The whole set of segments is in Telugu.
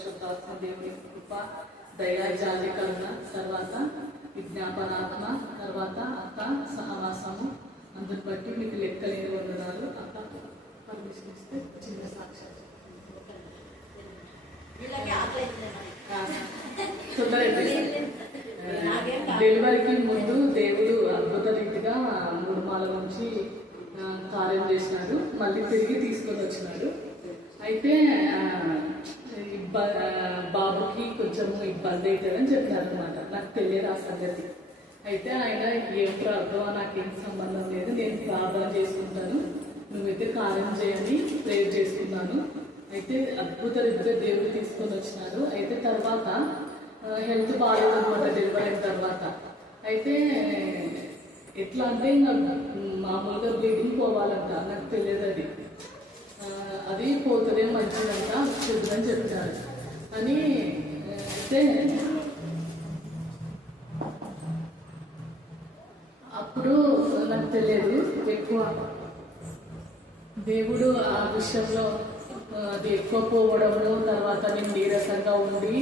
పరిశుద్ధాత్మ దేవుని కృప, దయా జాలి కరుణ, తర్వాత విజ్ఞాపనాత్మ, తర్వాత అక్క సహవాసము, అందుని బట్టి మీకు లెక్కలేని వందనాలు. అక్క పర్మిషన్ ఇస్తే చిన్న సాక్ష్యం డెలివరీకి ముందు దేవుడు అద్భుత రీతిగా 3 మాల నుంచి కార్యం చేసినాడు, మళ్ళీ తిరిగి తీసుకొని వచ్చినాడు. అయితే బాబుకి కొంచెం ఇబ్బంది అవుతుందని చెప్పినారు అనమాట. నాకు తెలియదు ఆ సంగతి. అయితే ఆయన ఏం ప్రార్థన, నాకేం సంబంధం లేదు, నేను ప్రార్థన చేసుకుంటాను, నువ్వైతే కార్యం చేయని ప్రేర్ చేసుకున్నాను. అయితే అద్భుత రీతిగా దేవుడు తీసుకొని వచ్చినాడు. అయితే తర్వాత హెల్త్ బాగాలేదు అనమాట డెలివరీ అయిన తర్వాత. అయితే ఎట్లా అంటే ఇంకా మామూలుగా బ్లీడింగ్ పోవాలంట, నాకు తెలియదు అది పోతేనే మంచిదంట, చూద్దని చెప్తారు అని. అయితే అప్పుడు నాకు తెలియదు ఎక్కువ. దేవుడు ఆ విషయంలో అది ఎక్కువ పోవడంలో, తర్వాత నేను నీరసంగా ఉండి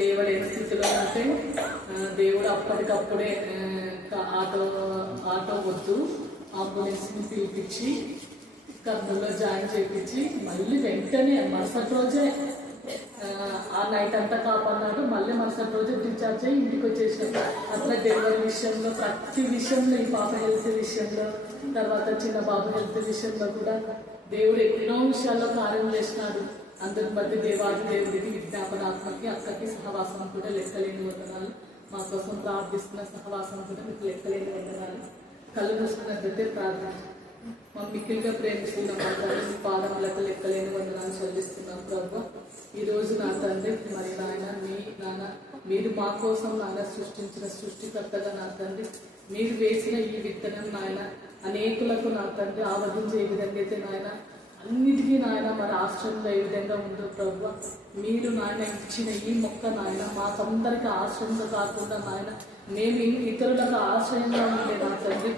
లేవలేని స్థితిలో ఉంటే దేవుడు అప్పటికప్పుడే ఆటో వద్దు అంబులెన్స్ని పిలిపించి కర్నూలులో జాయిన్ చేయించి మళ్ళీ వెంటనే మరుసటి రోజే ఆ నైట్ అంతా కాపాడినాడు. మళ్ళీ మరుసటి రోజే డిశ్చార్జ్ అయ్యి ఇంటికి వచ్చేసాడు. అట్లా డెలివరీ విషయంలో, ప్రతి విషయంలో, ఈ పాప హెల్త్ విషయంలో, తర్వాత చిన్న బాబు హెల్త్ విషయంలో కూడా దేవుడు ఎన్నో విషయాల్లో కార్యం చేసినాడు. అందరిని బట్టి దేవాది దేవుడికి, విజ్ఞాపనాత్మకి, అక్కకి సహవాసం కూడా లెక్కలేని వందనాలు. మా కోసం ప్రార్థిస్తున్న సహవాసం కూడా మీకు లెక్కలేని వందనాలు. కళ్ళు మూసుకున్నట్లయితే ప్రార్థన. మా మిక్కిలిగా ప్రేమిస్తున్న మాట్లాడి పాదములకు లెక్కలేని వందనాలు చెల్లిస్తున్నాం ప్రభు. ఈరోజు నా తండ్రి, మరి నాయన మీరు మా కోసం నాయన సృష్టించిన సృష్టికర్తగా నా తండ్రి, మీరు వేసిన ఈ విత్తనం నాయన అనేకులకు నా తండ్రి ఆవరించే విధంగా అయితే నాయన అన్నిటికీ నాయన మరి ఆశ్రయంలో ఏ విధంగా ఉందో ప్రభు, మీరు నాయన ఇచ్చిన ఈ మొక్క నాయన మాకందరికి ఆశ్రయంగా కాకుండా నాయన మేము ఇతరులకు ఆశ్రయంగా ఉండే నా తండ్రి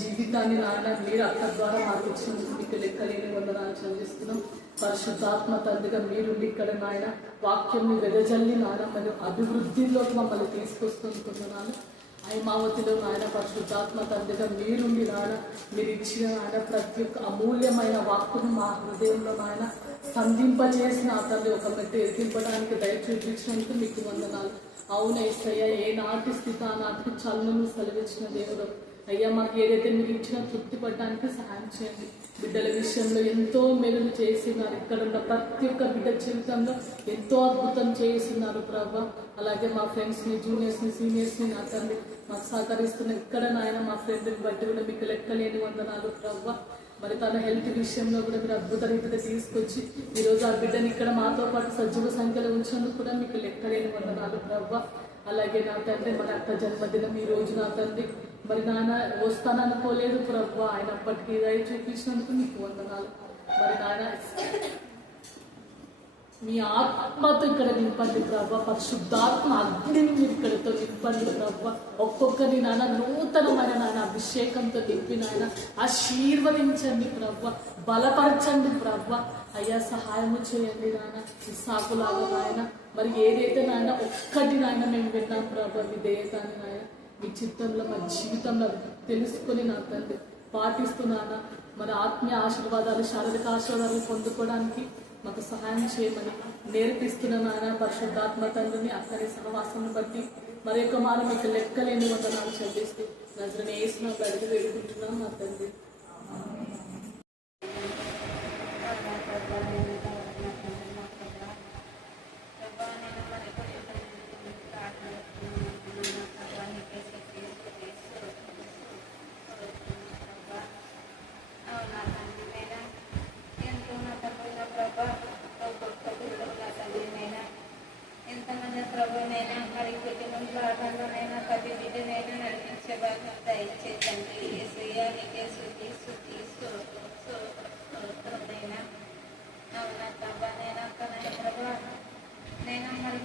జీవితాన్ని నాయన మీరు అక్కడ ద్వారా మాకు ఇచ్చినందుకు మీకు లెక్కలేని వందనాలు చెల్లిస్తున్నాం. పరిశుద్ధాత్మ తండ్రిగా మీరుండి ఇక్కడ నాయన వాక్యంని వెదజల్లి నాయన మరియు అభివృద్ధిలోకి మమ్మల్ని తీసుకొస్తుంటున్నాను. ఐమావతిలో నాయన పరిశుద్ధాత్మ తండ్రిగా మీరుండి నాయన మీరు ఇచ్చిన నాయన ప్రతి ఒక్క అమూల్యమైన వాక్కును మా హృదయంలో నాయన సంధింపజేసిన ఆ తల్లి ఒక మెట్టు ఎదింపడానికి దయ చూపించినందుకు మీకు వందనాలు. అవును యేసయ్య, ఏ నాటి స్థితి ఆ నాటికి చల్లను సెలవిచ్చిన దేవుడు అయ్యా, మాకు ఏదైతే మీరు ఇచ్చినా తృప్తి పడడానికి సహాయం చేయండి. బిడ్డల విషయంలో ఎంతో మెరుగు చేస్తున్నారు. ఇక్కడ ఉన్న ప్రతి ఒక్క బిడ్డ జీవితంలో ఎంతో అద్భుతం చేస్తున్నారు ప్రభా. అలాగే మా ఫ్రెండ్స్ని, జూనియర్స్ని, సీనియర్స్ని నా తండ్రి మాకు సహకరిస్తున్న ఇక్కడ నాయన మా ఫ్రెండ్ని బట్టి కూడా మీకు లెక్కలేని వందనాలు ప్రభా. మరి తన హెల్త్ విషయంలో కూడా మీరు అద్భుత రీతిగా తీసుకొచ్చి ఈరోజు ఆ బిడ్డని ఇక్కడ మాతో పాటు సజీవ సంఖ్యలో ఉంచినందుకు కూడా మీకు లెక్కలేని వందనాలు ప్రభా. అలాగే నా తండ్రి మరి అక్క జన్మదినం ఈ రోజు నా తండ్రి మరి నాన్న వస్తాననుకోలేదు ప్రభు, ఆయన అప్పటికి దయ చూపించినందుకు మీకు వందనాలు. మరి నాన్న మీ ఆత్మతో ఇక్కడ నింపండి ప్రభు, పరిశుద్ధాత్మ అగ్నిని మీరు ఇక్కడతో నింపండి ప్రభు. ఒక్కొక్కరిని నాన్న నూతనమైన నాన్న అభిషేకంతో నింపి నాయన ఆశీర్వదించండి ప్రభు, బలపరచండి ప్రభు. అయ్యా సహాయము చేయండి నాన్న. సాకులాగా నాయన మరి ఏదైతే నాయన ఒక్కటి నాయన మేము విన్నాం ప్రభు, విధేయతాన్ని నాయన మీ చిత్తంలో మా జీవితంలో తెలుసుకొని నా తండ్రి పాటిస్తున్నానా మరి ఆత్మీయ ఆశీర్వాదాలు, శారీరక ఆశీర్వాదాలు పొందుకోవడానికి మాకు సహాయం చేయమని నేర్పిస్తున్న నాయన పరిశుద్ధాత్మ తండ్రిని అక్కడి సహవాసాన్ని బట్టి మరి యొక్క మాన మీకు లెక్కలేని వందనాలు చెల్లిస్తూ నజరుని యేసు నామములో అడిగి వేడుకుంటున్నాం నా తండ్రి.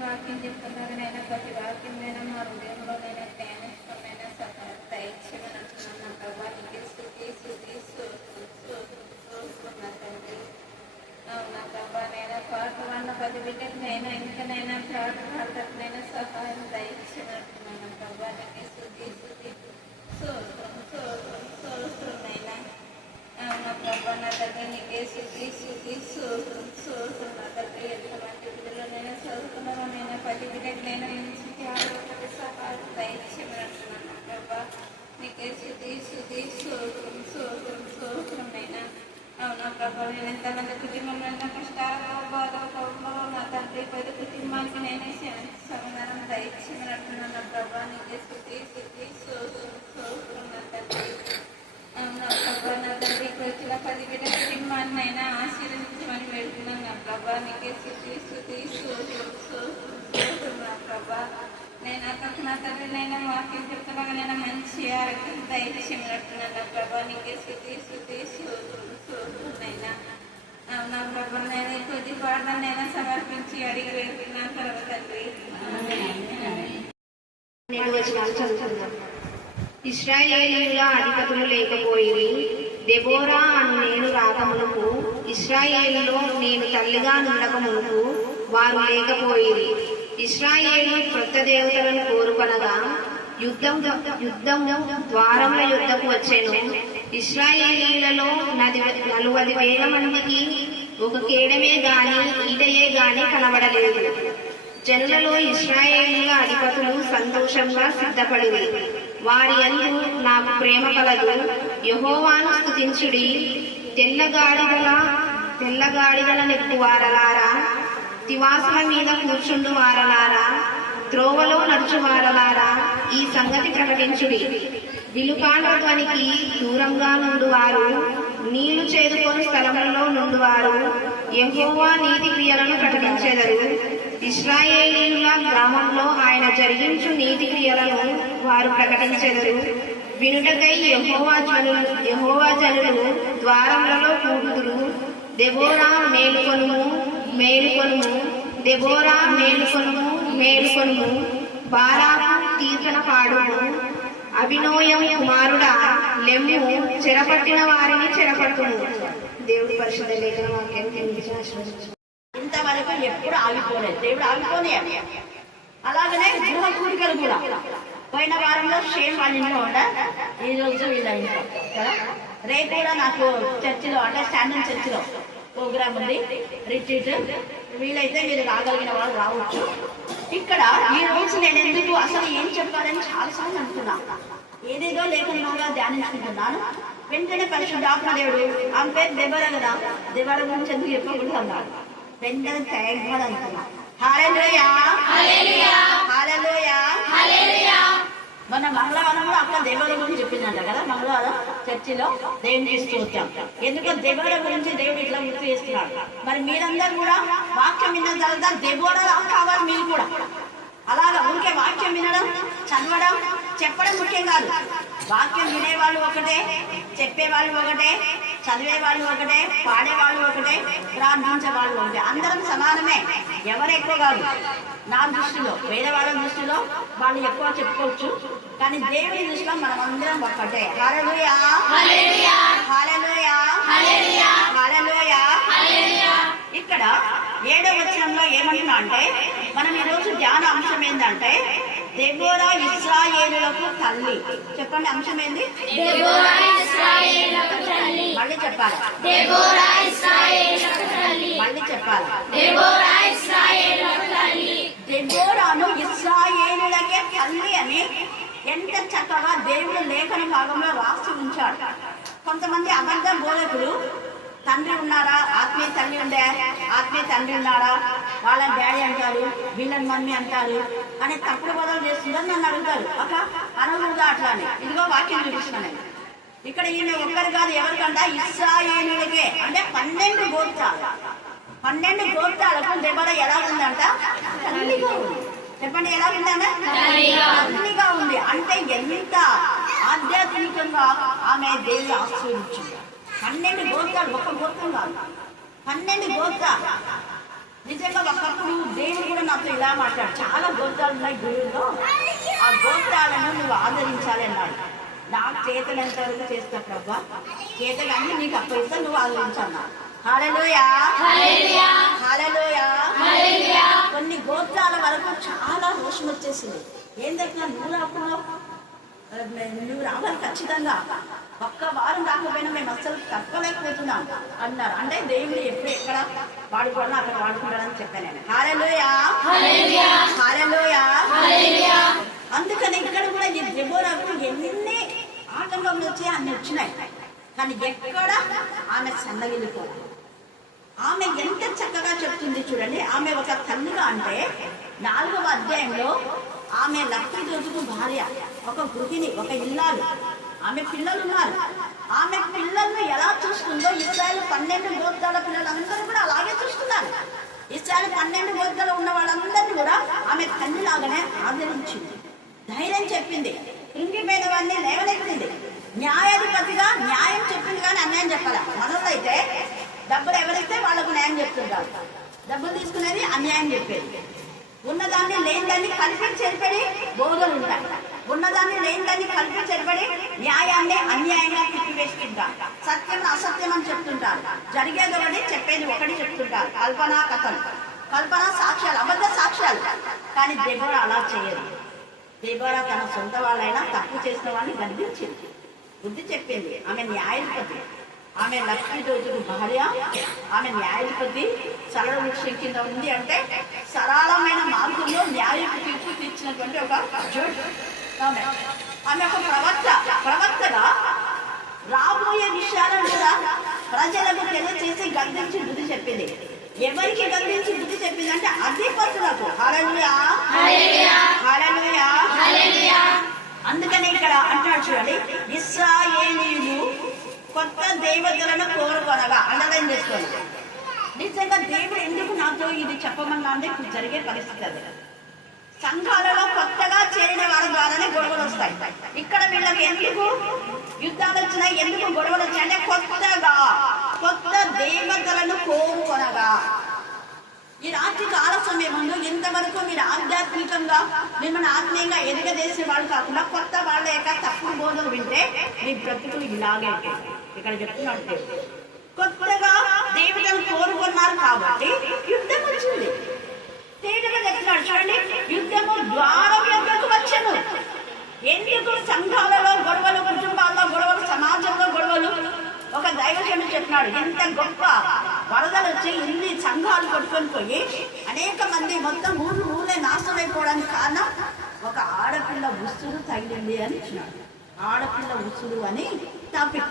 వాక్యం చెప్తున్నారు నైనా, ప్రతి వాక్యం నైనా మా హృదయంలో నైనా ధ్యానిస్తున్నాయినా దయచేయమనుకున్నాను ప్రభా. నీకే స్తుతి స్తుతి స్తుతున్నా తండ్రి. అవునా ప్రభా, నేను పాటలు 10,000 బిడ్డలైనా ఇంకనైనా ప్రార్థనైనా సహాయం దయచేయమంటున్నాను ప్రభా. నీకే స్తుతి సోదరునైనా నా ప్రభా నా తండ్రి నీకే స్తుతి నా తండ్రి ఎంతమంది బిడ్డలనైనా చదువుకున్నానైనా 10 బిడ్డలైనా నుంచి సహాయం దయచేయమంటున్నాను ప్రభా. నీకే స్తుతి సోదరునైనా అవునా ప్రభా. నేను ఎంతమంది కుటుంబంలో కష్టాలు బాధలో నా తండ్రి 10 కుటుంబానికి నేనే సమాధానం దయచేయమంటున్నాను ప్రభా. నీకే స్తుతి నా తండ్రి అవునా ప్రభా. నా తండ్రికి వచ్చిన 10 బిడ్డ కుటుంబాన్ని అయినా ఆశీర్వదించమని పెడుతున్నాను నా ప్రభా. నీకే స్తుతి నా ప్రభా. నేను అక్కడికి నా తండ్రినైనా వాక్యం చెప్తున్నాగా నేను మంచి ఆరోగ్యం దయచేయమంటున్నాను నా ప్రభా. నీకే స్తుతి నైనా అవునా ప్రభా. నేను కొద్ది పాటనైనా సమర్పించి అడిగి వెళ్తున్నాను ప్రభు తండ్రి. ఇశ్రాయేలీయుల అధిపతులు లేకపోయి దెబోరా అను నేను రాకమునుపు ఇశ్రాయేలులో నేను తల్లిగా నుండకమునుపు వారు లేకపోయిరి. ఇశ్రాయేలు క్రొత్త దేవతలను కోరుకొనగా యుద్ధము ద్వారముల యుద్ధకు వచ్చెను. ఇశ్రాయేలీలలో 40,000 మందికి ఒక కేడమే గాని ఈటయే గాని కనబడలేదు. జనులలో ఇశ్రాయేలీయుల అధిపతులు సంతోషంగా సిద్ధపడిరి. వారి యందు నాకు ప్రేమ కలదు. యెహోవాను స్తుతించుడి. తెల్లగాడిదల నెప్పువారలారా, తివాసుల మీద కూర్చుండు వారలారా, త్రోవలో నడుచువారలారా, ఈ సంగతి ప్రకటించుడి. విలుకాండ ధ్వనికి దూరంగా నుండువారు, నీళ్లు చేదుకొని స్థలములలో నుండువారు యెహోవా నీతి క్రియలను ప్రకటించెదరు. ఇశ్రాయేలీయుల గ్రామంలో ఆయన జరిగించు నీతి క్రియలను వారు ప్రకటించెదరు. వినుటకై యెహోవా జనులు ద్వారములలో కూడుదురు. దెబోరా మేలుకొనుము, మేలుకొనుము, దెబోరా మేలుకొనుము, మేలుకొనుము, బారాకు కీర్తన పాడుము. అభినోయం కుమారుడా లెమ్ము, చెరపట్టిన వారిని చెరపట్టుము. దేవుడి పరిశుద్ధ లేఖన వాక్యాన్ని ఇంతవరకు ఎప్పుడు ఆగిపోలేదు. దేవుడు ఆగిపోనే. అలాగనే గృహ కూడికలు కూడా పోయిన వారంలో షేమ్ వాళ్ళ ఇంట్లో ఉండ, ఈ రోజు వీళ్ళ ఇంట్లో కదా. రేపు కూడా నాకు చర్చిలో అంటే స్టాండింగ్ చర్చిలో ప్రోగ్రామ్ ఉంది, రిట్రీట్. వీలైతే మీరు రాగలిగిన వాళ్ళు రావచ్చు. ఇక్కడ ఈ రోజు నేను ఎందుకు అసలు ఏం చెప్పాలని చాలాసార్లు అనుకున్నా. ఏదేదో లేఖనంగా ధ్యానించుకుంటున్నాను. వెంటనే పరిశుద్ధాత్మ దేవుడు ఆమె పేరు దెబోరా కదా, దెబోరా గురించి ఎందుకు చెప్పకూడదు అన్నాడు. వెంటనే తయారు అనుకున్నా. హల్లెలూయా, హల్లెలూయా, హల్లెలూయా. మన మంగళవారంలో అక్క దెబోరా గురించి చెప్పిందంట కదా. మంగళవారం చర్చిలో దేవుని తీసుకు వచ్చాం. ఎందుకంటే దెబోరా గురించి దేవుడు ఇట్లా గుర్తు చేస్తున్నాడు. మరి మీరందరూ కూడా వాక్యం విన్న తర్వాత దెబోరా కావాలి. మీరు కూడా అలాగా ఊరికే వాక్యం వినడం, చదవడం, చెప్పడం ముఖ్యం కాదు. వాక్యం వినేవాళ్ళు ఒకటే, చెప్పేవాళ్ళు ఒకటే, చదివేవాళ్ళు ఒకటే, పాడేవాళ్ళు ఒకటే, ప్రార్థించే వాళ్ళు ఒకటే. అందరం సమానమే, ఎవరు ఎక్కువ కాదు. నా దృష్టిలో, వేరేవాళ్ళ దృష్టిలో వాళ్ళు ఎక్కువ చెప్పుకోవచ్చు, కానీ దేవుని దృష్టిలో మనం అందరం ఒక్కటే. హల్లెలూయా, హల్లెలూయా, హల్లెలూయా, హల్లెలూయా. ఇక్కడ 7వ వచనంలో ఏమంటున్నా అంటే, మనం ఈరోజు ధ్యాన అంశం ఏంటంటే దెబోరా ఇశ్రాయేలులకు తల్లి. చెప్పండి, అంశం ఏంది? మళ్ళీ చెప్పాలి, మళ్ళీ చెప్పాలి. దెబోరాను ఇశ్రాయేలులకే తల్లి అని ఎంత చక్కగా దేవుడు లేఖన భాగంలో రాసి ఉంచాడు. కొంతమంది అబద్ధ బోధకులు తండ్రి ఉన్నారా, ఆత్మీయ తల్లి ఉండే, ఆత్మీయ తండ్రి ఉన్నారా, వాళ్ళ డాడీ అంటారు, వీళ్ళని మమ్మీ అంటారు అని తప్పుడు బోధలు చేస్తుందని నన్ను అడుగుతారు. ఒక అనుభూగా అట్లానే ఇదిగో వాక్యం చూపిస్తున్నాను. ఇక్కడ ఈయన ఒక్కరు కాదు, ఎవరికంట ఇశ్రాయేలులకే అంటే 12 గోత్రాలు. 12 గోత్రాలకు దెబోరా ఎలా ఉందంట? తల్లిగా ఉంది. చెప్పండి, ఎలా ఉందంట? తల్లిగా ఉంది. అంటే ఎంత ఆధ్యాత్మికంగా ఆమె దేవుడు ఆశీర్వదించింది. 12 గోత్రాలు, ఒక గోత్రం కాదు, 12 గోత్రాలు. నిజంగా ఒకప్పుడు దేవుడు కూడా నాతో ఇలా మాట్లాడు, చాలా గోత్రాలు ఉన్నాయి గురువులో, ఆ గోత్రాలను నువ్వు ఆదరించాలి అన్నాడు. నాకు చేతనంత వరకు చేస్తా ప్రభా, చేతగాన్ని నీకు అప్పగిస్తా, నువ్వు ఆదరించన్నా. హల్లెలూయా, హల్లెలూయా, హల్లెలూయా. కొన్ని గోత్రాల వరకు చాలా రోషం వచ్చేసింది. ఏంటంటే నువ్వు రాకున్నావు, నువ్వు రావాలి ఖచ్చితంగా, ఒక్క వారం రాకపోయినా మేము అసలు తప్పలేకపోతున్నాం అన్నారు. అంటే దేవుడు ఎప్పుడు ఎక్కడ వాడుకోవాలో అక్కడ వాడుకుంటాడని చెప్పాను నేను. హల్లెలూయా, హల్లెలూయా. అందుకని ఇక్కడ కూడా ఈ దెబోరాకు ఎన్ని ఆటంకములు వచ్చాయి, అన్ని వచ్చినాయి, కానీ ఎక్కడ ఆమె సన్నగిలిపోదు. ఆమె ఎంత చక్కగా చెప్తుంది చూడండి. ఆమె ఒక తల్లిగా అంటే 4వ అధ్యాయంలో ఆమె లక్కీ రోజుకు భార్య, ఒక గృహిణి, ఒక ఇల్లాలు, ఆమె పిల్లలు ఉన్నారు. ఆమె పిల్లల్ని ఎలా చూస్తుందో ఇస్రాయేలు 12 గోత్రాల పిల్లలందరూ కూడా అలాగే చూస్తున్నారు. ఇస్రాయేలు 12 గోత్రాలు ఉన్న వాళ్ళందరినీ కూడా ఆమె తల్లిలాగానే ఆదరించింది, ధైర్యం చెప్పింది, కృంగిపోయిన వాడిని లేవనెత్తింది, న్యాయాధిపతిగా న్యాయం చెప్పింది కానీ అన్యాయం చెప్పాలి. మనలో అయితే డబ్బులు ఎవరైతే వాళ్ళకు న్యాయం చెప్తుంటారు, డబ్బులు తీసుకునేది అన్యాయం చెప్పేది. ఉన్నదాన్ని లేనిదాన్ని కలిపి చెరిపడి బోధలు ఉంటాయి, ఉన్నదాన్ని లేనిదాన్ని కలిపి చెరిపడి న్యాయాన్ని అన్యాయంగా తిప్పివేస్తుంటారు, సత్యం అసత్యం అని చెప్తుంటారు, జరిగేది ఒకటి చెప్పేది ఒకటి చెప్తుంటారు, కల్పన కథలు, కల్పన సాక్ష్యాలు, అబద్ధ సాక్ష్యాలు. కానీ దెబోరా అలా చేయదు. దెబోరా తన సొంత వాళ్ళైనా తప్పు చేసిన వాళ్ళని గర్భించింది, బుద్ధి చెప్పింది. ఆమె న్యాయాధిపతి, ఆమె లక్ష్మీ రోజుకు భార్య, ఆమె న్యాయాధిపతి, సరళ వృక్షం కింద ఉంది. అంటే సరళమైన మార్గంలో న్యాయ తీర్పు తీర్చినటువంటి ఒక జడ్జి ఆమె ఒక ప్రవక్తగా రాబోయే విషయాలను కూడా ప్రజలకు తెలియజేసి గద్దించి బుద్ధి చెప్పింది. ఎవరికి గద్దించి బుద్ధి చెప్పింది అంటే అధిపతులకు. హల్లెలూయా, హల్లెలూయా. అందుకని ఇక్కడ అంటున్నాడు చూడండి, ఇశ్రాయేలీయులు కొత్త దేవతలను కోరుకొనగా. అండర్లైన్ చేసుకోండి. నిజంగా దేవుడు ఎందుకు నాతో ఇది చెప్పమన్నా అంటే ఇప్పుడు జరిగే పరిస్థితి అది. సంఘాలలో కొత్తగా చేరిన వారి ద్వారానే గొడవలు వస్తాయి. ఇక్కడ వీళ్ళకి ఎందుకు యుద్ధాలు వచ్చినాయి, ఎందుకు గొడవలు వచ్చాయి అంటే కొత్త దేవతలను కోరుకొనగా. ఈ రాత్రి కాల సమయంలో ఎంతవరకు మీరు ఆధ్యాత్మికంగా మిమ్మల్ని ఆత్మీయంగా ఎదగదేసే వాళ్ళు కాకుండా కొత్త వాళ్ళ యొక్క తప్పుడు బోధలు వింటే మీ బ్రతుకులు ఇలాగే ఇక్కడ చెప్తున్నాడు. కొత్తగా దేవతను కోరుకున్నారు కాబట్టి యుద్ధం వచ్చింది. తేటగా చెప్తున్నాడు చూడండి, యుద్ధము ద్వారం యొక్కకు వచ్చెను. ఎందుకు సంఘాలలో గొడవలు, కుటుంబాల్లో గొడవలు, సమాజంలో గొడవలు. ఒక దైవజనుడు చెప్పినాడు, ఎంత గొప్ప వరదలు వచ్చి ఇన్ని సంఘాలు కొట్టుకొని పోయి అనేక మంది మొత్తం ఊళ్ళే నాశనం అయిపోవడానికి కారణం ఒక ఆడపిల్ల ఉసురు తగిలింది అని ఇచ్చినాడు. ఆడపిల్ల ఉసురు అని టాపిక్.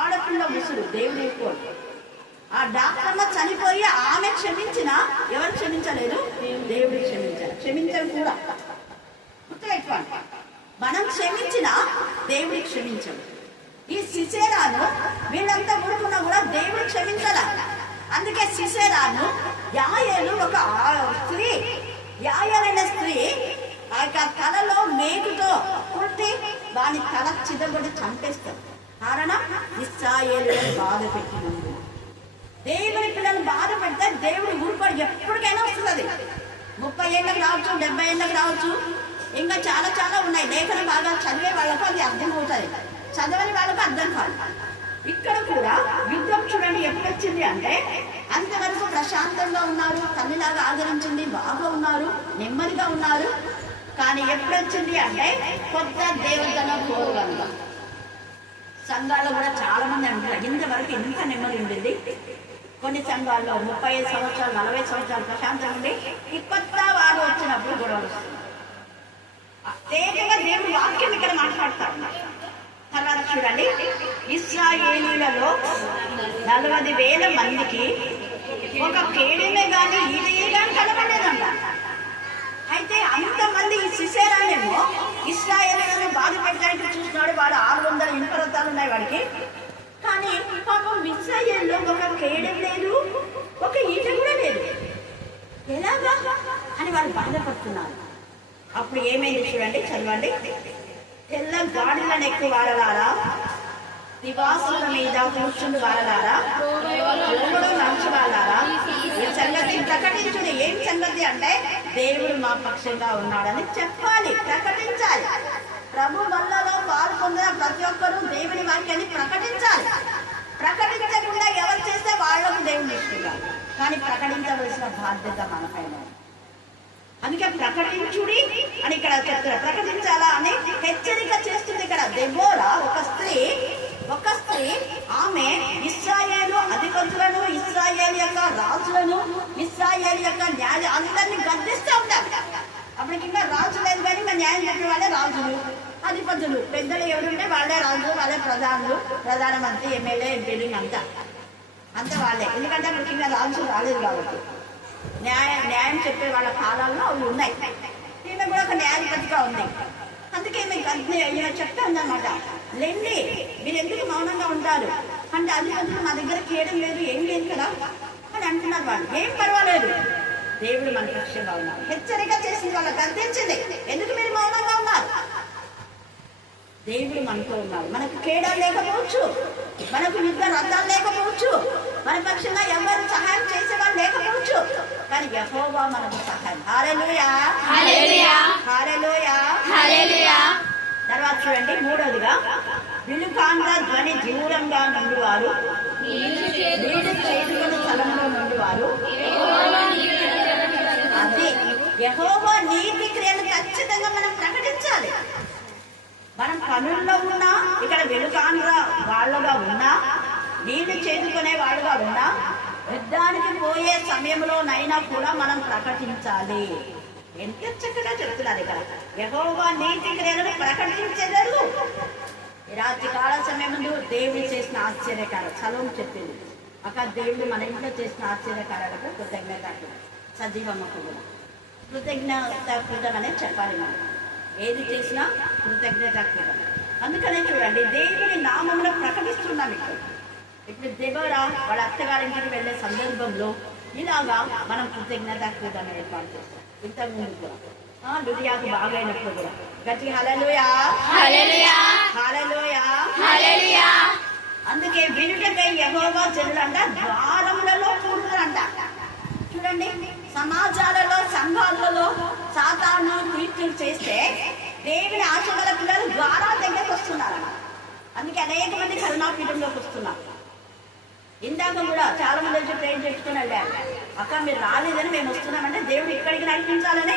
ఆడపిల్ల ఉసురు దేవుడు ఎక్కువ. ఆ డాక్టర్లో చనిపోయి ఆమె క్షమించినా ఎవరు క్షమించలేదు, దేవుడు క్షమించరు కూడా. గుర్తుపెట్టుకోండి, మనం క్షమించినా దేవుడు క్షమించడు. ఈ సిసేరాను వీళ్ళంతా ఊరుకున్నా కూడా దేవుడు క్షమించాల. అందుకే సిసేరాను యాయేలు ఒక స్త్రీ, యాయేలైన స్త్రీ ఆ యొక్క తలలో మేకుతో కుట్టి వాని తల చిదగొడి చంపేస్తారు. కారణం ఇశ్రాయేలులను బాధ పెట్టినందుకు. దేవుని పిల్లలు బాధ పెడితే దేవుడు ఊరుకోడు, ఎప్పటికైనా వస్తుంది. 30 ఏళ్ళకి రావచ్చు, 70 ఏళ్ళకి రావచ్చు, ఇంకా చాలా చాలా ఉన్నాయి. లేఖన బాగా చదివే వాళ్ళకు అది అర్థం అవుతుంది, చదవని వాళ్ళకు అర్థం కాదు. ఇక్కడ కూడా యుద్ధం చూడండి ఎప్పుడు వచ్చింది అంటే అంతవరకు ప్రశాంతంగా ఉన్నారు, తల్లిలాగా ఆదరించింది, బాగా ఉన్నారు, నెమ్మదిగా ఉన్నారు. కానీ ఎప్పుడు వచ్చింది అంటే కొత్త దేవతను కోరుగా. సంఘాల్లో కూడా చాలా మంది అంటారు ఇంతవరకు ఇంత నెమ్మది ఉండింది. కొన్ని సంఘాల్లో 35 సంవత్సరాలు 40 సంవత్సరాలు ప్రశాంతంగా ఉండి ఈ కొత్త వాడు వచ్చినప్పుడు గొడవలు వస్తుంది. తేజగా దేవుడు వాక్యం ఇక్కడ మాట్లాడతారు. తర్వాత చూడండి, ఇశ్రాయేలీయులలో 40,000 మందికి ఒక కేడమే కానీ ఈడయే కానీ కనబడలేదంట. అయితే అంతమంది ఈ సిసేరానేమో ఇశ్రాయేలీయులను బాధ పెట్టడానికి చూస్తున్నాడు. వాడు 600 ఇంపరతాలు ఉన్నాయి వాడికి. కానీ పాపం ఇశ్రాయేలులో ఒక కేడం లేదు, ఒక ఈట కూడా లేదు. ఎలాగా అని వాళ్ళు బాధపడుతున్నారు. అప్పుడు ఏమైంది చూడండి, చదవండి. తెల్ల గాడిలను ఎక్కువ వాడలారా, నివాసుల మీద కూర్చుని వాడలారా, జోముడు నంచు వాడారా, ఈ సంగతి ప్రకటించుడు. ఏం సంగతి అంటే దేవుడు మా పక్షంగా ఉన్నాడని చెప్పాలి, ప్రకటించాలి. ప్రభు వల్లలో పాల్పొందిన ప్రతి ఒక్కరూ దేవుని వాక్యాన్ని ప్రకటించాలి. ప్రకటించకుండా ఎవరు చేస్తే వాళ్లకు దేవుని ఇస్తున్నారు. కానీ ప్రకటించవలసిన బాధ్యత మనపైన. అందుకే ప్రకటించుడి అని ఇక్కడ చెప్తారు. ప్రకటించాలా అని హెచ్చరిక చేస్తుంది ఇక్కడ. దెబోరా ఒక స్త్రీ ఆమె ఇశ్రాయేలు అధిపతులను, ఇశ్రాయేలు యొక్క రాజులను, ఇశ్రాయేలు యొక్క న్యాయ అందరినీ గద్దిస్తూ ఉంటారు. అప్పటికి ఇంకా రాజు లేదు కానీ ఇంకా న్యాయం చెప్పిన వాళ్ళే రాజులు, అధిపతులు. పెద్దలు ఎవరుంటే వాళ్ళే రాజులు, వాళ్ళే ప్రధానమంత్రి, ఎమ్మెల్యే, ఎంపీలు అంతా వాళ్ళే. ఎందుకంటే అప్పటికి ఇంకా రాజు రాలేదు కాబట్టి న్యాయం చెప్పే వాళ్ళ కాలాల్లో అవి ఉన్నాయి. ఈమె కూడా ఒక న్యాయాధిపతిగా ఉంది. అందుకే ఈమె చెప్తా ఉందన్నమాట, లేండి మీరు ఎందుకు మౌనంగా ఉంటారు అంటే, అధిపతులు మా దగ్గర చేయడం లేదు, ఏం లేదు కదా అని అంటున్నారు. వాళ్ళు ఏం పర్వాలేదు, దేవుడు మన పక్షంగా ఉన్నారు. హెచ్చరిక చేసింది, వాళ్ళకి గద్దించింది, ఎందుకు మీరు మౌనంగా ఉన్నారు? దేవుడు మనతో ఉన్నారు. మనకు కేడాలు లేకపోవచ్చు, మనకు యుద్ధ రథాలు లేకపోవచ్చు, మన పక్షంగా ఎవరు సహాయం చేసేవాళ్ళు లేకపోవచ్చు, కానీ యెహోవా మనకు సహాయం. హల్లెలూయా, హల్లెలూయా, హల్లెలూయా, హల్లెలూయా. తర్వాత చూడండి, మూడవదిగా విలుకాంత ధ్వని దూరంగా నుండివారు, నీళ్లు చేతుకుని స్థలంలో నుండివారు. అది యెహోవా నీతి క్రియలు ఖచ్చితంగా మనం ప్రకటించాలి. మనం పనుల్లో ఉన్నా, ఇక్కడ వెలుకాంధ్ర వాళ్ళుగా ఉన్నా, నీళ్లు చేదుకునే వాళ్ళుగా ఉన్నా, యుద్ధానికి పోయే సమయంలోనైనా కూడా మనం ప్రకటించాలి. ఎంత చక్కగా చెప్తున్నారు ఇక్కడ. యెహోవా నీతి క్రియలను ప్రకటించగలరు. ఈ రాత్రి కాల సమయం ముందు దేవుడు చేసిన ఆశ్చర్యకార్యం చలం చెప్పింది. అక్కడ దేవుడు మన ఇంట్లో చేసిన ఆశ్చర్యకార్యాలకు కృతజ్ఞత, సజీవమ్మకు కూడా కృతజ్ఞతాకృతం అనేది చెప్పాలి. మనం ఏది చేసినా కృతజ్ఞతాకృతం. అందుకనే చూడండి, దేవుని నామమును ప్రకటిస్తున్నాం. ఇప్పుడు దెబోరా వాళ్ళ అత్తగారింటికి వెళ్ళే సందర్భంలో ఇలాగా మనం కృతజ్ఞతాకృతం ఏర్పాటు చేస్తాం. ఇంతకుముందు కూడా లుదియాకు బాగైనప్పుడు కూడా గట్టి హల్లెలూయా, హల్లెలూయా, హల్లెలూయా, హల్లెలూయా. అందుకే వినుటకై యెహోవా జనులంట ద్వారములలో కూడుతారంట. చూడండి, సమాజాలలో, సంఘాలలో సాతాను కీర్తులు చేస్తే దేవుని ఆశగల పిల్లలు ద్వారాల దగ్గరకు వస్తున్నారు. అందుకే అనేక మంది కరుణాపీఠంలోకి వస్తున్నారు. ఇందాక కూడా చాలా మంది వచ్చి ప్రేర్ చేసుకుని వెళ్ళారు. అక్క మీరు రాలేదని మేము వస్తున్నామంటే దేవుడు ఇక్కడికి నడిపించాలని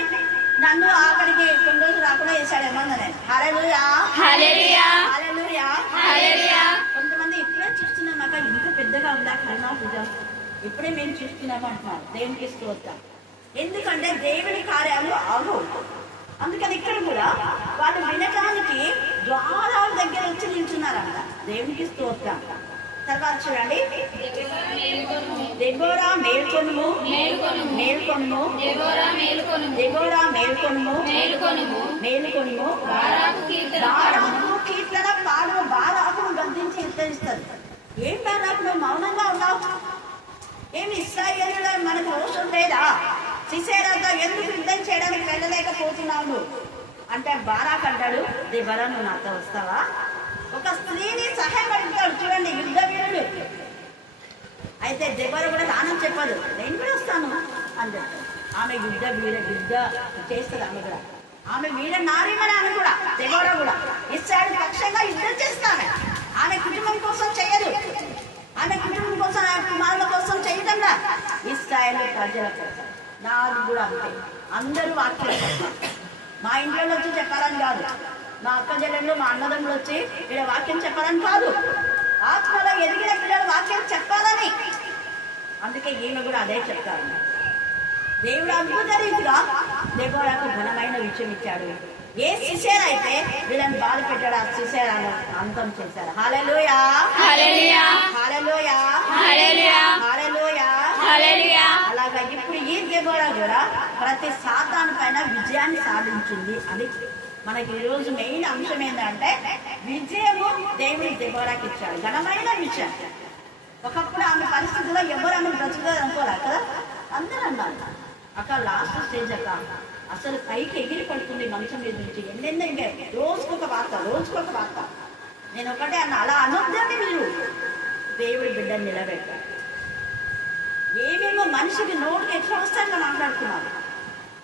నన్ను అక్కడికి కొన్ని రోజులు రాకుండా వేశాడేమో నేను. హల్లెలూయా, హల్లెలూయా, హల్లెలూయా, హల్లెలూయా. కొంతమంది ఇప్పుడే చూస్తున్నాం, అక్క ఇంత పెద్దగా ఉందా కరుణాపీఠం, ఇప్పుడే మేము చూస్తున్నాము అంటున్నారు. దేవునికి స్తోత్రం. ఎందుకంటే దేవుని కార్యాలు ఆగు. అందుకని ఇక్కడ కూడా వాళ్ళు వినటానికి ద్వారాల దగ్గర వచ్చి నిల్చున్నారంట. దేవునికి స్తోత్రం. తర్వాత చూడండి, దెబోరా మేల్కొనుము, మేల్కొనుము, దెబోరా మేల్కొనుము, మేల్కొనుము, బారాకు కీర్తన పాడు. బారాకును గద్దించి హెచ్చరిస్తారు. ఏం బారాకు నువ్వు మౌనంగా ఉన్నావు? ఏమి ఇశ్రాయేలులో మనకు అవసరం లేదా? సిసేరాతో ఎందుకు యుద్ధం చేయడానికి వెళ్ళలేకపోతున్నావు అంటే బారాక్ అంటాడు, దెబోరా నువ్వు నాతో వస్తావా? ఒక స్త్రీని సహాయపడతాడు. చూడండి, యుద్ధ వీరుడు అయితే దెబోరా కూడా రానని చెప్పదు, నేను కూడా వస్తాను అని చెప్తాను. ఆమె యుద్ధ చేస్తుంది. ఆమె కూడా ఆమె వీర నారీమని. ఆమె కూడా దెబోరా కూడా ఇశ్రాయేలు పక్షంగా యుద్ధం చేస్తాను. ఆమె కుటుంబం కోసం చేయదు, ఆమె కుటుంబం కోసం, ఆమె కుమారుల కోసం చేయకుండా ఇశ్రాయేలు ప్రజల కోసం. నాది కూడా అంతే. అందరూ వాక్యం చెప్పాలి. మా ఇంట్లో వచ్చి చెప్పాలని కాదు, మా అక్క చెల్లెళ్ళు, మా అన్నదమ్ములు వచ్చి వీళ్ళ వాక్యం చెప్పాలని కాదు, ఆత్మలో ఎదిగిన పిల్లలు వాక్యం చెప్పాలని. అందుకే ఈమె కూడా అదే చెప్తారు. దేవుడు అద్భుత రీతిగా దెబోరాకు ఘనమైన విషయం ఇచ్చాడు. ఏ సిసేరా అయితే వీళ్ళని బాధ పెట్టాడు, ఆ సిసేరాను అంతం చేశారు. హల్లెలూయా, హల్లెలూయా, హల్లెలూయా, హల్లెలూయా, హల్లెలూయా, హల్లెలూయా. అలాగా ఇప్పుడు ఈ దెబోరా కూడా ప్రతి సాతాను పైన విజయాన్ని సాధించింది. అది మనకి ఈరోజు మెయిన్ అంశం ఏంటంటే, విజయము దేవుని దెబోరాకి ఇచ్చాడు. ఘనమైన విషయం. ఒకప్పుడు ఆమె పరిస్థితిలో ఎవరు ఆమె బ్రతుకుతుంది అనుకోలే కదా, అందరూ అన్నారు. అక్కడ లాస్ట్ స్టేజ్ అక్క అసలు పైకి ఎగిరి పడుతుంది మంచం మీద నుంచి. ఎన్నెన్నో ఇంకా రోజుకొక వార్త. నేను ఒకటే అన్న, అలా అనొద్దండి మీరు. దేవుడి బిడ్డని నిలబెట్టారు. ఏమేమో మనిషికి నోటికి ఎట్లా వస్తాయో మాట్లాడుతున్నారు,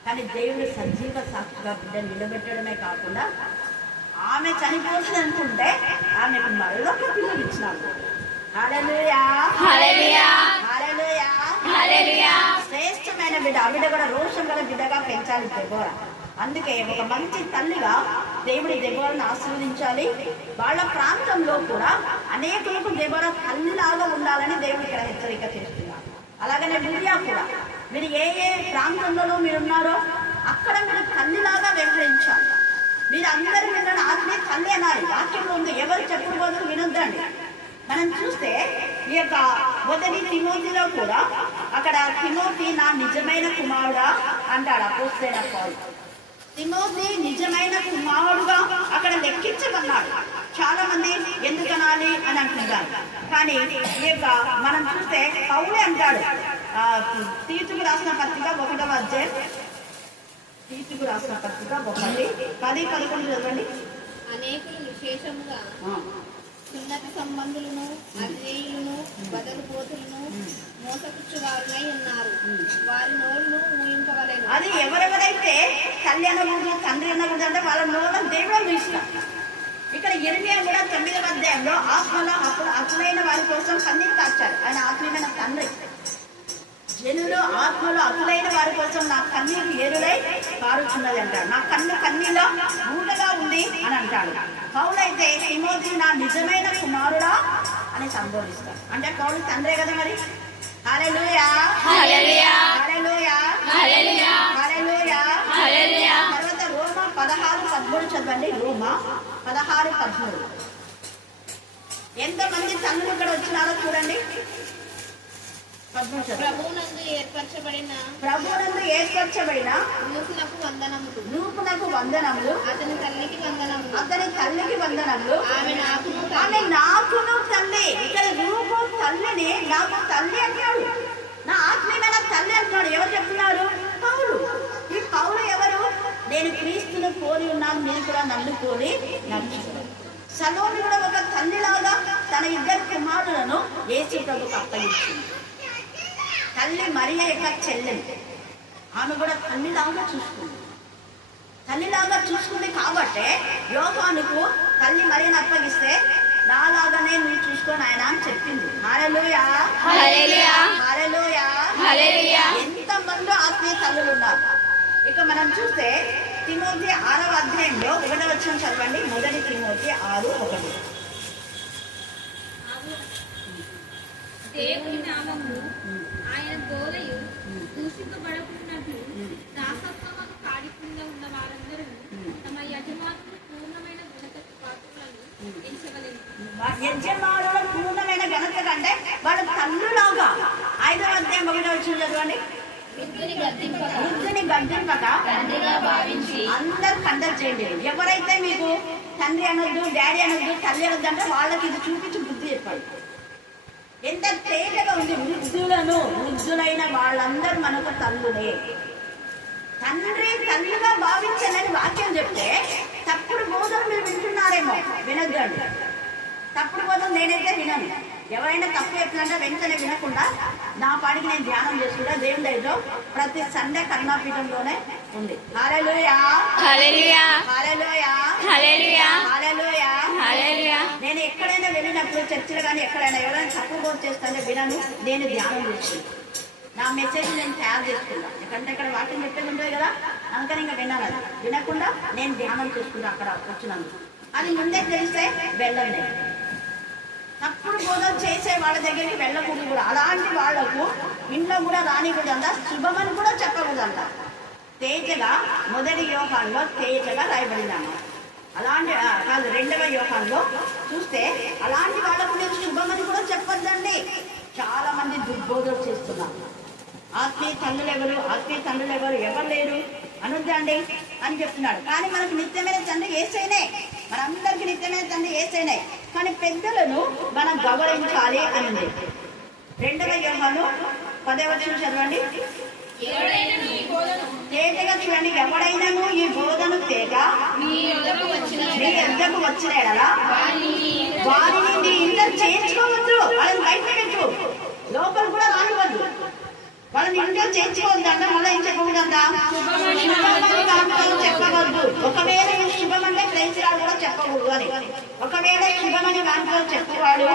కానీ దేవుడు సజీవ సాక్షిగా బిడ్డను నిలబెట్టడమే కాకుండా ఆమె చనిపోతుంది అనుకుంటే ఆమెకు మరొక పిల్లలు ఇచ్చినారు. హల్లెలూయా, హల్లెలూయా, హల్లెలూయా, హల్లెలూయా. బిడ్డ, ఆ బిడ్డ కూడా రోషం గల బిడ్డగా పెంచాలి దెబోరా. అందుకే ఒక మంచి తల్లిగా దేవుడి దెబోరాను ఆశీర్వదించాలి. వాళ్ళ ప్రాంతంలో కూడా అనేకులకు దెబోరా తల్లిలాగా ఉండాలని దేవుడు ఇక్కడ హెచ్చరిక చేస్తున్నారు. అలాగనే మిరియా కూడా, మీరు ఏ ఏ ప్రాంతంలో మీరున్నారో అక్కడ మీరు తల్లిలాగా వ్యవహరించాలి. మీరు అందరూ వినడం ఆత్మీయ తల్లి అనాలి. వాక్యంలో ఉంది, ఎవరు చెప్పుడు బదులు వినొద్దండి. మనం చూస్తే ఈ యొక్క మొదటి తిమోతిలో కూడా అక్కడ తిమోతి నా నిజమైన కుమారుడా అంటాడు అపోస్తలుడైన పౌలు. తిమోతి నిజమైన కుమారుడుగా అక్కడ లెక్కించబడ్డాడు. చాలా మంది ఎందుకు అనాలి అని అంటున్నారు, కానీ ఈ యొక్క మనం చూస్తే పౌలే అంటాడు. తీతుకు రాసిన పత్రిక 1వ అధ్యాయం, తీతుకు రాసిన పత్రిక 1:10-11 చదవండి. అనేకులు విశేషముగా సున్నతి సంబంధులను, అజేయులను, బదలుపోతులను, మోసపుచ్చువారులై ఉన్నారు. వారి నోళ్లు ఊహింపవలేదు. అది ఎవరెవరైతే తల్లి అనకూడదు, తండ్రి అనకూడదు అంటే వాళ్ళ నోళ్ళ దేవుడు చూస్తాం. ఇక్కడ యిర్మీయా కూడా 9వ అధ్యాయంలో ఆత్మలో అసలైన వారి కోసం కన్నీరు కార్చారు. ఆయన ఆత్మీయమైన తండ్రి. జనులు ఆత్మలో అసలైన వారి కోసం నా కన్నీరు ఏరులై కారుతున్నది అంటాడు. నా కన్ను కన్నీలో ఊటగా ఉంది అని అంటాడు. పౌలైతే తిమోతి నా నిజమైన కుమారుడా అని సంబోధిస్తాడు. అంటే పౌలు తండ్రే కదా మరి. హల్లెలూయా, హల్లెలూయా, హల్లెలూయా, హల్లెలూయా, హల్లెలూయా, హల్లెలూయా. తర్వాత రోమా 16:13 చదవండి. రోమా 16:13. ఎంతమంది తల్లులు ఇక్కడ వచ్చినారో చూడండి. ప్రభువునందు ఏర్పరచబడిన రూపునకు వందనములు, అతని తల్లికి వందనములు, అతని తల్లికి వందనములు, ఆమె నాకును తల్లి. ఇక్కడ రూపు తల్లిని నాకు తల్లి అంటాడు. నా ఆత్మీయమైన తల్లి అంటున్నాడు. ఎవరు చెప్తున్నారు? పౌలు. ఈ పౌలు ఎవరు? నేను క్రీస్తును పోలి ఉన్నాను, మీరు కూడా నన్ను పోలి నడుచుకున్నాను. సలోమి కూడా ఒక తల్లిలాగా తన 2 కుమారులను యేసు ప్రభుకు అప్పగించింది. తల్లి మరియ యొక్క చెల్లెలు, ఆమె కూడా తల్లిలాగా చూసుకుంది. తల్లిలాగా చూసుకుంది కాబట్టే యోహానుకు తల్లి మరియను అప్పగిస్తే నాలాగానే నువ్వు చూసుకొని ఆయన అని చెప్పింది. హల్లెలూయా, హల్లెలూయా, హల్లెలూయా, హల్లెలూయా. ఎంతమంది ఆత్మీయ తల్లులు ఉన్నారు. ఇక మనం చూస్తే తిమోతి 6వ అధ్యాయంలో 1వ వచనం చదవండి. మొదటి తిమోతి 6:1. దేవుని నామము ఆయన దోలయు దూషింపబడకున్నట్లు దాసత్వముకు కాడి కింద ఉన్న వారందరూ తమ యజమానులు పూర్ణమైన ఘనతకు పాత్రులను ఎంచవలెను. యజమానుల పూర్ణమైన ఘనత కంటే వాళ్ళ తల్లులాగా 5వ అధ్యాయం 1వ వచనం చదవండి. వృద్ధుని గద్దింపక అందరు కండక్ట్ చేయండి. ఎవరైతే మీకు తండ్రి అనొద్దు, డాడీ అనొద్దు, తల్లి అనొద్దు అంటే వాళ్ళకి ఇది చూపించి బుద్ధి చెప్పాలి. ఎంత తేలిగా ఉంది. వృద్ధులైన వాళ్ళందరూ మనకు తల్లులే. తండ్రి తల్లిగా భావించాలని వాక్యం చెప్తే తప్పుడు బోధన మీరు వింటున్నారేమో, వినద్దండి. తప్పుడు బోధన నేనైతే వినను. ఎవరైనా తప్పు చెప్పినంటే వెంటనే వినకుండా నా పాడికి నేను ధ్యానం చేసుకుంటా. దేవుని దగ్గర ప్రతి సండే కరుణాపీఠంలోనే ఉంది. హల్లెలూయా, హల్లెలూయా, హల్లెలూయా, హల్లెలూయా, హల్లెలూయా, హల్లెలూయా. నేను ఎక్కడైనా వెళ్ళినప్పుడు చర్చిలో కానీ ఎక్కడైనా ఎవరైనా తప్పు బోధ చేస్తానే వినను. నేను ధ్యానం చేసుకుంటాను. నా మెసేజ్ నేను తయారు చేసుకుంటాను. ఎందుకంటే ఇక్కడ వాక్యం చెప్పేది ఉంటుంది కదా, అందుకని ఇంకా వినాలి. అది వినకుండా నేను ధ్యానం చేసుకుంటా. అక్కడ వచ్చినందుకు అది ముందే తెలిస్తే వెళ్ళండి. తప్పుడు బోధన చేసే వాళ్ళ దగ్గరికి వెళ్ళకూడదు కూడా. అలాంటి వాళ్లకు ఇంట్లో కూడా రానికూడదంట, శుభమని కూడా చెప్పకూడదంట. తేజగా మొదటి యోహానులో తేజగా రాయబడిందన్న. అలాంటి కాదు, 2వ యోహానులో చూస్తే అలాంటి వాళ్ళకు నేను శుభమని కూడా చెప్పొద్దండి. చాలా మంది దుర్బోధలు చేస్తున్నారు. ఆత్మీయ తండ్రులు ఎవరు ఎవరు లేరు అనొద్దండి అని చెప్తున్నాడు. కానీ మనకు నిత్యమైన తండ్రి యేసయ్యనే. మనందరికీ నిత్యమైన తండ్రి యేసయ్యనే. కానీ పెద్దలను మనం గౌరవించాలి అని ఉంది. 2వ యోహాను 10వ వచనం చదవండి. తేటగా చూడండి. ఎవడైనాను ఈ బోధను తేట మీ యొద్దకు వచ్చిన ఎడల వారిని నీ ఇంట్లో చేయించుకోవద్దు. వాళ్ళని బయట పెట్టు, లోపల కూడా రానివ్వద్దు. వాళ్ళని ఇంట్లో చేయించుకోవద్దంట. మళ్ళీ ఏం చెప్పకూడదంట, చెప్పవద్దు. ఒకవేళ శుభమంటే ప్రైజ్రాలు కూడా చెప్పకూడదు అని. ఒకవేళ శుభమని వారితో చెప్పవాడు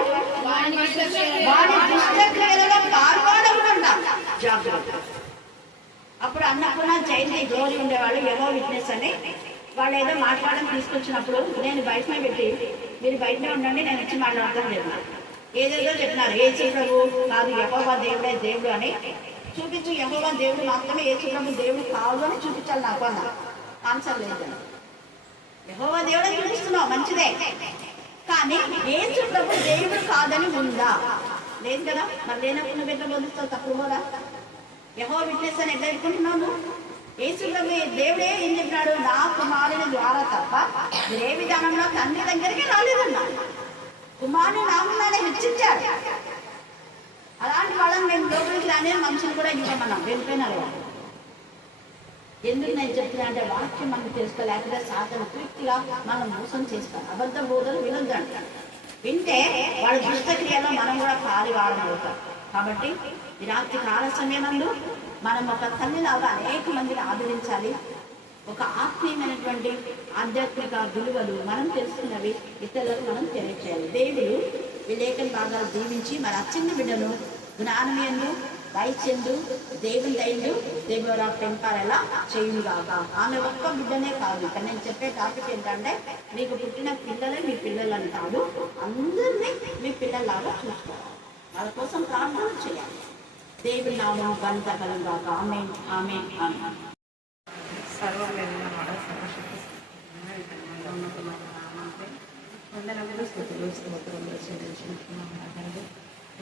వాడి దుష్టక్రియలలో పాల్గొనకుండా జాగ్రత్త. అప్పుడు అన్నపూర్ణ జయంతి గౌరీ ఉండేవాళ్ళు ఎవో విట్నెస్ అని వాళ్ళు ఏదో మాట్లాడడం తీసుకొచ్చినప్పుడు నేను బయటనే పెట్టి మీరు బయటనే ఉండండి, నేను వచ్చి మాట్లాడతాను చెప్పిన. ఏదేదో చెప్పినారు, యేసు ప్రభు కాదు యెహోవా దేవుడే దేవుడు అని చూపించు, యెహోవా దేవుడు మాత్రమే యేసు ప్రభు దేవుడు కాదు అని చూపించాలి నాకు అన్న. ఆన్సర్ లేదని యెహోవా దేవుడే చూపిస్తున్నావు మంచిదే, కానీ యేసు ప్రభు దేవుడు కాదని ఉందా? లేదు కదా. మరి లేనప్పుడు నువ్వు ఎట్లా బోధిస్తావు? తక్కువ కూడా యెహోవా విట్నెస్ అని ఎట్లా ఎదుర్కొంటున్నావు? యేసు ప్రభు దేవుడే ఏం చెప్పినాడు? నా కుమారుని ద్వారా తప్ప ఏ విధానంలో తండ్రి దగ్గరికి రాలేదన్నాడు. కుమారుని నామన్నానే హెచ్చించాడు. అలాంటి వాళ్ళని మేము లోపలికి రాని మనుషులు కూడా ఇవ్వమన్నాం, వెళ్ళిపోయినా లేదు. ఎందుకు నేను చెప్తున్నా అంటే వాక్యం మనం తెలుసుకోలేకపోతే సాధన పూర్తిగా మనం మోసం చేస్తాం. అబద్ధ బోధలు వినొద్దంట, వింటే వాళ్ళ దుష్టక్రియలో మనం కూడా పారివారం అవుతాం. కాబట్టి ఈ రాత్రి కాల సమయమందు మనం ఒక తల్లిలాగా అనేక మందిని ఆదరించాలి. ఒక ఆత్మీయమైనటువంటి ఆధ్యాత్మిక విలువలు మనం తెలుసుకున్నవి ఇతరులకు మనం తెలియచేయాలి. దేవుడు ఈ లేఖన భాగాలు దీవించి మన అచ్చిన బిడ్డను జ్ఞానమేందు వైద్యందు దేవుని దయందు దేవుడు పెంపాలెలా చేయుగాక. ఆమె ఒక్క బిడ్డనే కాదు. ఇక్కడ నేను చెప్పే టాపిక్ ఏంటంటే మీకు పుట్టిన పిల్లలే మీ పిల్లలని కాదు, అందరినీ మీ పిల్లల్లాగా చూసుకోవాలి. వాళ్ళ కోసం ప్రార్థన చేయాలి. దేవుని నామం ఘనత కలుగాక. ఆమేన్ ఆమేన్ ఆమేన్. వందనములు స్థుతులు స్తోత్రములు చెల్లించుకుంటున్నాను.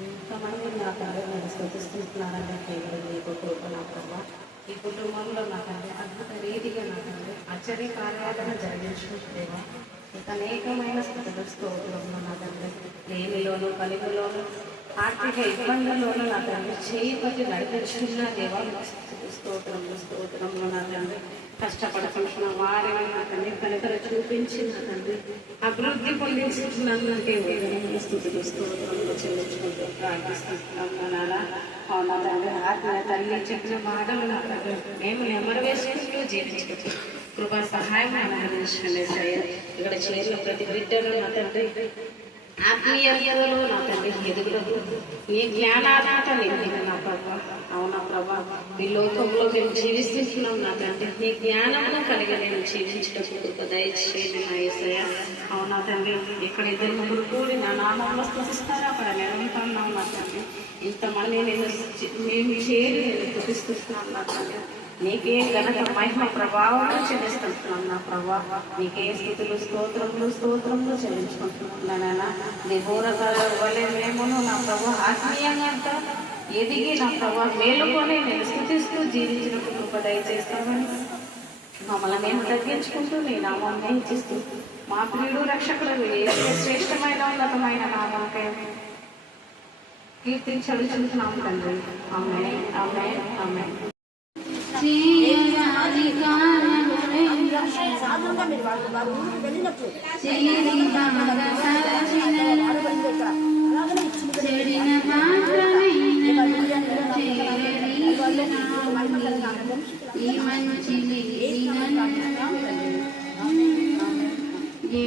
ఇంతమంది నా తండ్రి నేను స్థుతిస్తున్నానంటే కేవలం నీకు కృప నా ప్రభావ. ఈ కుటుంబంలో నా తండ్రి అద్భుత రీతిగా నా తండ్రి ఆశ్చర్య కార్యాలను జరిగించుకుంటున్నా. ఇంత అనేకమైన స్థుతులు స్తోత్రంలో నా తండ్రి లేనిలోను కలిగిలోను ఆర్థిక ఇబ్బందుల్లోనూ నా తండ్రి చేయి పట్టి నడిపించుకున్న దేవా స్తోత్రంలో నా తండ్రి కష్టపడుకుంటున్న వారిని నా తండ్రి కనికర చూపించి నా తండ్రి అభివృద్ధి పొందించుకున్నందుకే స్థుతులు స్తోత్రంలో చెల్లించుకుంటూ ప్రార్థిస్తున్నాం నాన్న. అవునా తండ్రి ఆత్మ తల్లి చెప్పిన మాటలు నా తండ్రి మేము నెమ్మది వేసుకుంటూ జీవించవచ్చు. కృపా సహాయం అనుగ్రహించండి. ఇక్కడ చేరిన ప్రతి బిడ్డను నా తండ్రి ఆత్మీయతలో నా తండ్రి ఎదుగులకు నీ జ్ఞానార్హత నిండిన నా ప్రభా. అవునా ప్రభా, ఈ లోకంలో మేము జీవిస్తున్నాం నా తండ్రి నీ జ్ఞానంలో కలిగి నేను జీవించటకు కృప దయచేయండి నా యేసయ్య. అవునా తండ్రి, ఇక్కడ ఇద్దరు ముగ్గురు కూడి నా నామంలో స్తుతిస్తారో అక్కడ నిలబడుతున్నాం నా తండ్రి. ఇంతమంది నేను మేము చేరి నేను స్తుతిస్తున్నాం నా తండ్రి. నీకే ఘనత మహిమ ప్రభావం చెల్లిస్తున్నాం నా ప్రభా. నీకే స్థితులు స్తోత్రములు చెల్లించుకుంటున్నానైనా దేవోరకాల వలె మేమును నా ప్రభా ఆత్మీయంగా ఎదిగి నా ప్రభా మేలుకొని నేను స్థుతిస్తూ జీవించినట్టు కృప దయచేస్తామని మమ్మల్ని మేము తగ్గించుకుంటూ నీ నామాన్ని హెచ్చిస్తూ మా ప్రియుడు రక్షకులకు శ్రేష్టమైన ఉన్నతమైన నామాకే కీర్తించడుచున్నాం తండ్రి. ఆమేన్ ఆమేన్ ఆమేన్. సాధారణంగా మీరు వాళ్ళ ఊరికి వెళ్ళినప్పుడు ఈ